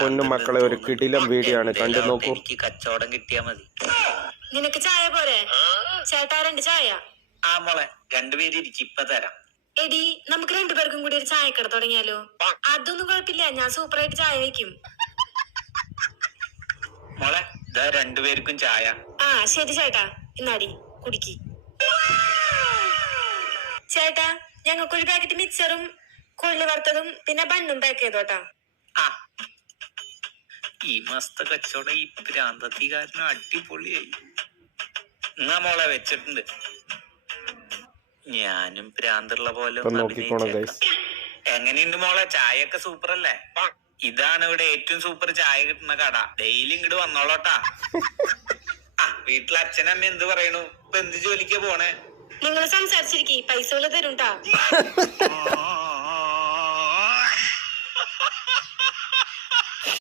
പൊന്നു മക്കളെ, ഒരു കിടിലം വീഡിയോ ആണ്, കണ്ടു നോക്കൂ. എനിക്ക് കച്ചവടം കിട്ടിയാ മതി. നിനക്ക് ചായ പോരെ? ചേട്ടാ 2 ചായ. ആ മോളെ, 2 പേര് ഇരിക്കും, ഇപ്പൊ തരാം. എടി, നമുക്ക് 2 പേർക്കും കൂടി ഒരു ചായക്കട തുടങ്ങിയാലോ? അതൊന്നും കുഴപ്പമില്ല, ഞാൻ സൂപ്പറായിട്ട് ചായ വെക്കും. മോളെ, ഇതാ 2 പേർക്കും ചായ. ആ ശരി ചേട്ടാ, ഇന്നാടി കുടിക്ക്. ചേട്ടാ, ഞങ്ങൾക്കൊരു പാക്കറ്റ് മിക്സറും കൊള്ളി വറുത്തതും പിന്നെ ബണ്ണും പാക്ക് ചെയ്തോട്ടാ. ആ, ഈ മാസത്തെ കച്ചവടം ഈ ഭ്രാന്തത്തികാരനും അടിപൊളിയായി. എന്നാ മോളെ വെച്ചിട്ടുണ്ട്. ഞാനും ഭ്രാന്തുള്ള പോലെ നോക്കിക്കോണം ഗൈസ്. എങ്ങനെയുണ്ട് മോളെ, ചായയൊക്കെ സൂപ്പർ അല്ലേ? ഇതാണ് ഇവിടെ ഏറ്റവും സൂപ്പർ ചായ കിട്ടുന്ന കട. ഡെയിലി ഇങ്ങോട്ട് വന്നോളോട്ടാ. ആ, വീട്ടിലെ അച്ഛനമ്മ എന്ത് പറയണു? ഇപ്പൊ എന്ത് ജോലിക്കാ പോണേ? നിങ്ങൾ സംസാരിച്ചിരിക്കും, പൈസ തരും ട്ടാ.